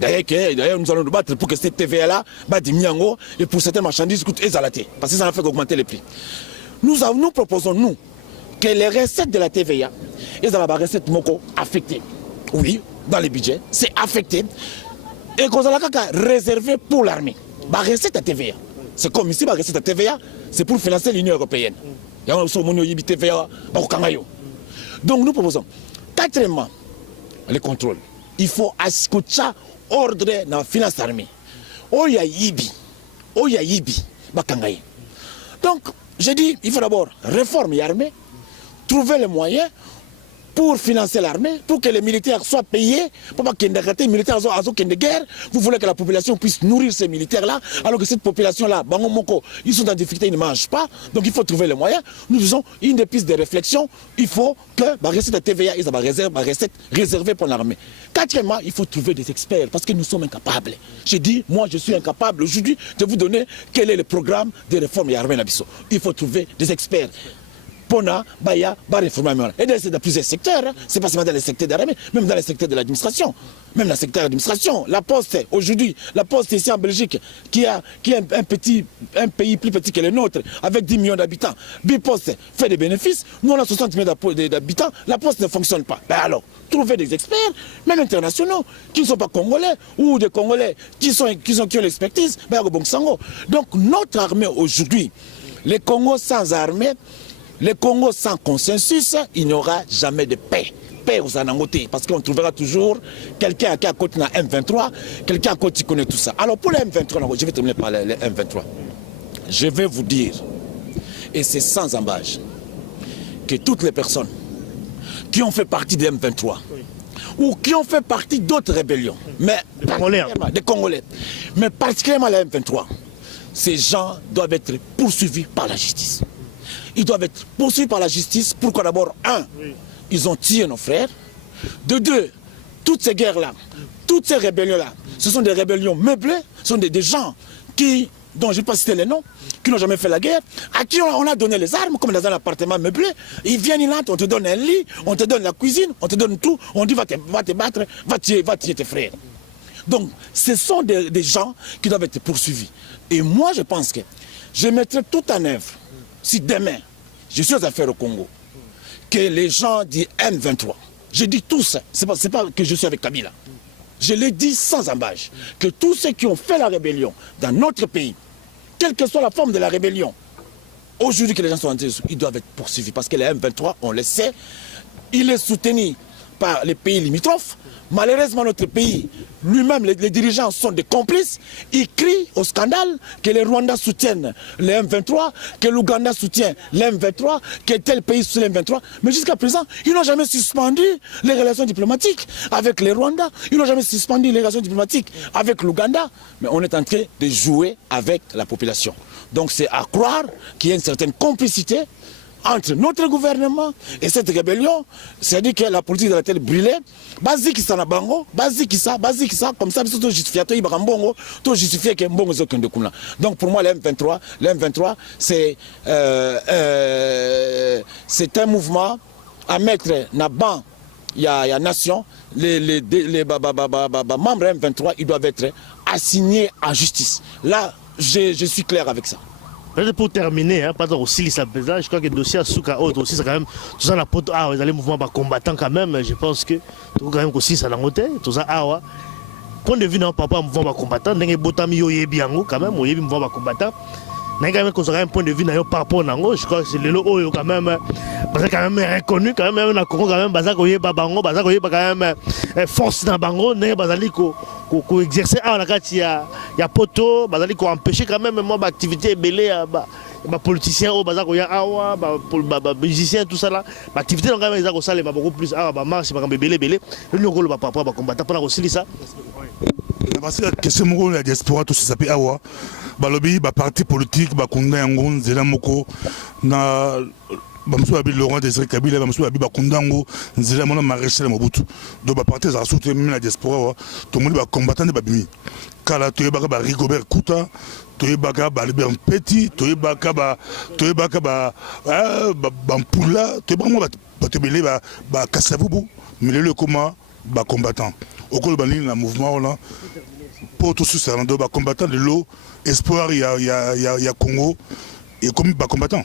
D'ailleurs, nous allons nous battre pour que cette TVA-là, et pour certaines marchandises, coûte exalaté. Parce que ça n'a fait qu'augmenter les prix. Nous proposons, nous, que les recettes de la TVA, ils ont des recettes affectées. Oui, dans les budgets, c'est affecté. Et qu'on a réservé pour l'armée. La recette à TVA. C'est comme ici, la recette à TVA, c'est pour financer l'Union européenne. Donc nous proposons, quatrièmement, le contrôle. Il faut assurer ordre dans la finance armée. Oya yibi, bakangaye. Donc, j'ai dit, il faut d'abord réformer l'armée, trouver les moyens pour financer l'armée, pour que les militaires soient payés, pour pas qu'il y ait des militaires de guerre. Vous voulez que la population puisse nourrir ces militaires-là, alors que cette population-là, ils sont en difficulté, ils ne mangent pas. Donc il faut trouver les moyens. Nous disons, une des pistes de réflexion, il faut que la recette de TVA, ils ont la recette réservée pour l'armée. Quatrièmement, il faut trouver des experts, parce que nous sommes incapables. J'ai dit, moi je suis incapable aujourd'hui de vous donner quel est le programme de réforme de l'armée Nabiso. Il faut trouver des experts. Pona, Baya, réformer. Et dans plusieurs secteurs, c'est pas seulement dans les secteurs de l'armée, même dans les secteurs de l'administration. Même dans le secteur de l'administration. La Poste, aujourd'hui, la Poste ici en Belgique, qui est un pays plus petit que le nôtre, avec 10 millions d'habitants. Bipost fait des bénéfices, nous on a 60 millions d'habitants, la Poste ne fonctionne pas. Ben alors, trouver des experts, même internationaux, qui ne sont pas congolais, ou des Congolais qui ont l'expertise, donc notre armée aujourd'hui, les Congos sans armée, le Congo sans consensus, il n'y aura jamais de paix. Paix aux Anangoté, parce qu'on trouvera toujours quelqu'un qui a côté dans M23, quelqu'un qui connaît tout ça. Alors pour les M23, je vais terminer par les M23. Je vais vous dire, et c'est sans embâche, que toutes les personnes qui ont fait partie des M23, ou qui ont fait partie d'autres rébellions, mais des Congolais, mais particulièrement les M23, ces gens doivent être poursuivis par la justice. Ils doivent être poursuivis par la justice. Pourquoi? D'abord, un, ils ont tué nos frères. De deux, toutes ces guerres-là, toutes ces rébellions-là, ce sont des rébellions meublées, ce sont des gens dont je ne vais pas citer les noms, qui n'ont jamais fait la guerre, à qui on a donné les armes, comme dans un appartement meublé. Ils viennent, ils entrent, on te donne un lit, on te donne la cuisine, on te donne tout, on dit va te battre, va tuer tes frères. Donc, ce sont des gens qui doivent être poursuivis. Et moi, je pense que je mettrai tout en œuvre. Si demain, je suis aux affaires au Congo, que les gens du M23, je dis tous, c'est pas que je suis avec Kabila, je le dis sans embâche, que tous ceux qui ont fait la rébellion dans notre pays, quelle que soit la forme de la rébellion, aujourd'hui que les gens sont en dessous, ils doivent être poursuivis, parce que le M23, on le sait, il est soutenu par les pays limitrophes. Malheureusement, notre pays, lui-même, les dirigeants sont des complices. Ils crient au scandale que les Rwandais soutiennent les M23, que l'Ouganda soutient les M23, que tel pays soutient les M23. Mais jusqu'à présent, ils n'ont jamais suspendu les relations diplomatiques avec les Rwandais. Ils n'ont jamais suspendu les relations diplomatiques avec l'Ouganda. Mais on est en train de jouer avec la population. Donc c'est à croire qu'il y a une certaine complicité entre notre gouvernement et cette rébellion, c'est-à-dire que la politique de la tête brûlée, basique ça na bango, basique ça, comme ça, tout justifié, tout justifié que mbongo zokende kuna. Donc pour moi, le M23, c'est un mouvement à mettre na ban, il y a nation, les membres M23, ils doivent être assignés à justice. Là, je suis clair avec ça. Pour terminer, hein, pas aussi je crois que le dossier à Souka aussi, c'est quand même tout ça, la pote, les mouvements combattants quand même, je pense que tout quand même aussi ça dans côté, tout ça, point de vue non papa mouvement combattant, n'engé botami yo yebiango quand même, yo yebi mouvement combattant, n'a quand même qu'on un point de vue par rapport à Nango. Je crois que c'est le lot quand même, parce que quand même reconnu, quand même, la Congo, quand même, Bazakoye, Babango, Bazakoye, quand même, force dans Bango, n'est Bazali, qu'on exercer, ah, il y a poteau, Bazali, qu'on empêcher quand même, moi, activité belée, politiciens, Bazakoya, Awa, musiciens, tout ça là, l'activité, quand même, ils ont ça, les beaucoup plus, ah, marche, par exemple, belé, le logo, le papa, combattant, pour aussi ça. Parce que la question de la diaspora, tout ça s'appelle Awa. Balobi, parti politique, Kunda Yangon, Zela Moko, na Bamsou Abi Laurent Désiré Kabila, Bamsou Abi Bakundango, Zela Mona Maréchal Mobutu. Donc, parti, ça a soutenu même la diaspora, tout le monde va combattre des babimi. Kala, tu es baka Rigobert Kouta, tu es baka Albert Petit, tu es baka Bampoula, tu es vraiment Batebele, Kassavubu, mais le comment, combattant. Au cours de la mouvement, là, pour tous ceux qui sont combattants de l'eau, espoir, il y a Congo, et comme combattant.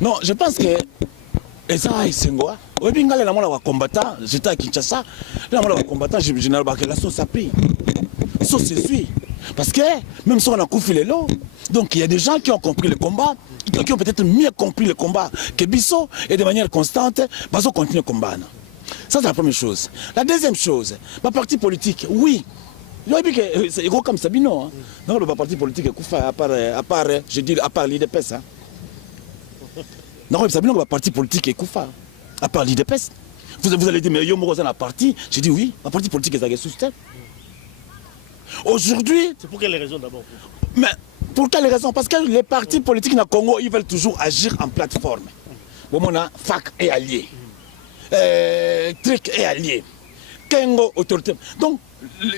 Non, je pense que. Et ça, c'est quoi? Oui, bien, les combattants, j'étais à Kinshasa, les combattants, je n'ai pas que la sauce a pris. La sauce se suit. Parce que, même si on a coupé les lots, donc il y a des gens qui ont compris le combat, qui ont peut-être mieux compris le combat que Bissot, et de manière constante, ils ont continué le combat. Ça, c'est la première chose. La deuxième chose, ma parti politique, oui. C'est gros comme Sabino. Non, le parti politique est à part, je dis, à part l'IDPS. Non, Sabino, le parti politique est Koufa. À part l'IDPS. Vous allez dire, mais yo, moi, la parti. Je dis oui, ma parti politique est soutenu. Aujourd'hui. C'est pour quelles raisons d'abord? Mais pour quelles raisons? Parce que les partis politiques dans le Congo, ils veulent toujours agir en plateforme. Bon, on a FAC et allié. Trick est allié. Kengo autorité. Donc,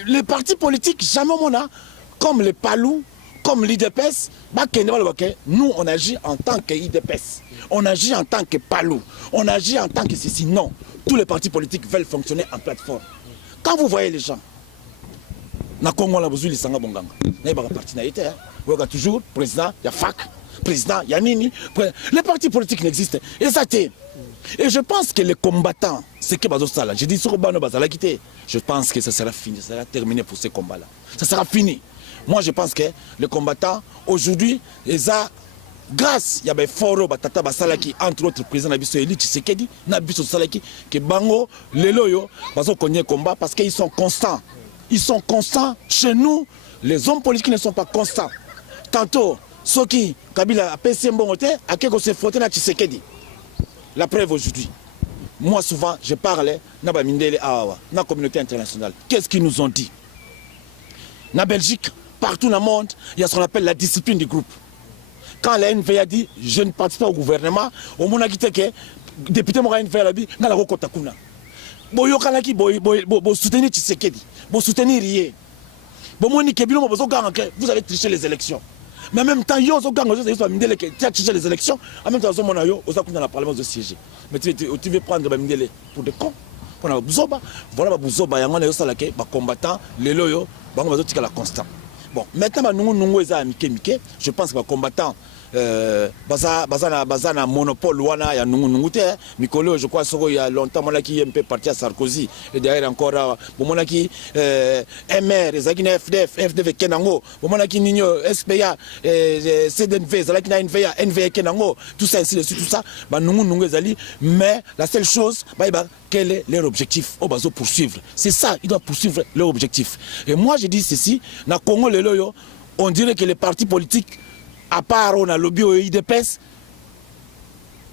les partis politiques, jamais on a, comme les Palou, comme l'IDPS, nous on agit en tant qu'IDPS. On agit en tant que Palou. On agit en tant que ceci. Non. Tous les partis politiques veulent fonctionner en plateforme. Quand vous voyez les gens, na Congo, on a besoin de Sanga Bonganga. Il y a parti naïté. Il y a toujours président, il y a FAC, président, il y a Nini. Les partis politiques n'existent. Et ça t'est. Et je pense que les combattants, c'est que Bazosala, je dis sur Bano Bazala quitté, je pense que ça sera fini, ça sera terminé pour ces combats-là. Ça sera fini. Moi, je pense que les combattants, aujourd'hui, grâce à des forts Batata Basalaki, entre autres président Nabiso Eli Tshisekedi, Nabiso Salaki, que Bango, les loyaux, Bazo connaît combat parce qu'ils sont constants. Ils sont constants. Chez nous, les hommes politiques ne sont pas constants. Tantôt, Soki, Kabila, a PC Mbongote, a quelque chose frotté à Tshisekedi. La preuve aujourd'hui. Moi souvent, je parlais dans la communauté internationale. Qu'est-ce qu'ils nous ont dit? En Belgique, partout dans le monde, il y a ce qu'on appelle la discipline du groupe. Quand la NVA dit je ne participe pas au gouvernement, au moment où le député m'a NVA a dit na la rokotakuna. Boyo kanaki bo soutenir Tshisekedi, bo soutenir Rié. Bon moi ni kebilo vous allez tricher les élections. Mais en même temps, ils ont triché les élections. En même temps, ils ont dans le Parlement de siéger. Mais tu veux prendre Mindele pour des cons. Voilà, Bouzoba, il y a des combattants, les loyaux, ils ont la constant. Bon, maintenant, nous sommes je pense que les combattants, bazana monopole wana ya nungute mikolo je crois qu'il y a longtemps mon qui est un peu parti à Sarkozy et derrière encore bon mon qui MR ezakina FDF kenango bon mon qui nino SPA CDNV ezakina NVA kenango tout ça ainsi de suite tout ça ba nungu ezali mais la seule chose quel est leur objectif au bazo poursuivre c'est ça ils doivent poursuivre leur objectif et moi je dis ceci na Congo le loyo on dirait que les partis politiques à part on a lobby au IDPS,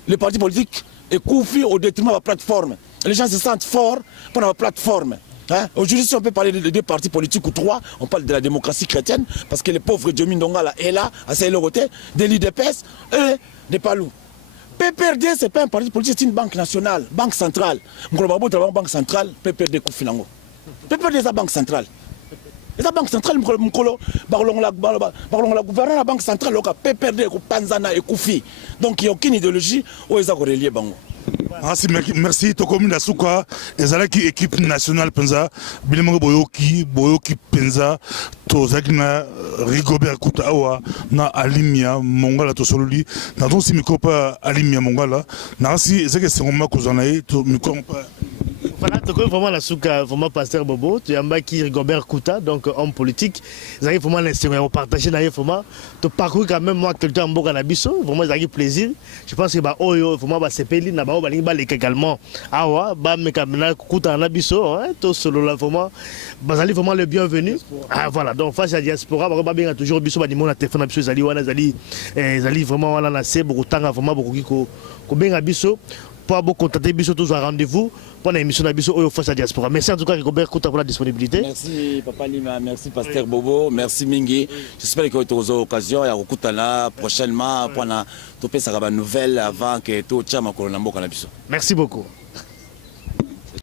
les partis politiques est confus au détriment de la plateforme. Les gens se sentent forts pour la plateforme. Hein? Aujourd'hui, si on peut parler de deux partis politiques ou trois, on parle de la démocratie chrétienne, parce que le pauvre Djomi Ndongala est là, à ses côtés, de l'IDPS et de Palou. PPRD, ce n'est pas un parti politique, c'est une banque nationale, banque centrale. Banque centrale, PPRD Koufinango. PPRD, c'est la banque centrale. Et la banque centrale, la gouvernement la banque centrale, PPRD, Panzana et Koufi. Donc il n'y a aucune idéologie où ils ont relié Bango. Merci, Tokomi Nasuka, et équipe nationale Penza, Bilemango Boyoki Penza, Tozakina, Rigobert Koutawa, na Alimia, Mongala Tosololi, na donc si Mikopa Alimia Mongala, na si Zeke Sengoma Kozanae, to Mikopa. Voilà, tu connais vraiment la souka, vraiment Pasteur Bobo, tu as qui Rigobert Kouta, donc homme politique. Ils arrivent vraiment à partager dans les formats. Tu parcours quand même moi quelqu'un en Boka Nabiso, vraiment ils arrivent plaisir. Je pense que bah Oyo, vraiment bah c'est peli, na bah Obalinga les également. Ah ouais, bah mais quand même Kouta Nabiso, hein, tout solo là vraiment. Bah ils vraiment le bienvenu. Ah voilà, donc face à la diaspora, bah bien toujours biso bah dimona téléphone Nabiso zali wana zali vraiment wana na c'est beaucoup tanga vraiment beaucoup ko bien Nabiso. Pour vous contacter, biso tous à rendez-vous pour l'émission d'Abiso au face à diaspora. Merci en tout cas Rigobert Kouta pour la disponibilité. Merci Papa Lima, merci Pasteur Bobo, merci Mingi. J'espère que tu auras l'occasion ya kokutana prochainement pour na topé ça nouvelle avant que tout chama ko na mboka na biso. Merci beaucoup.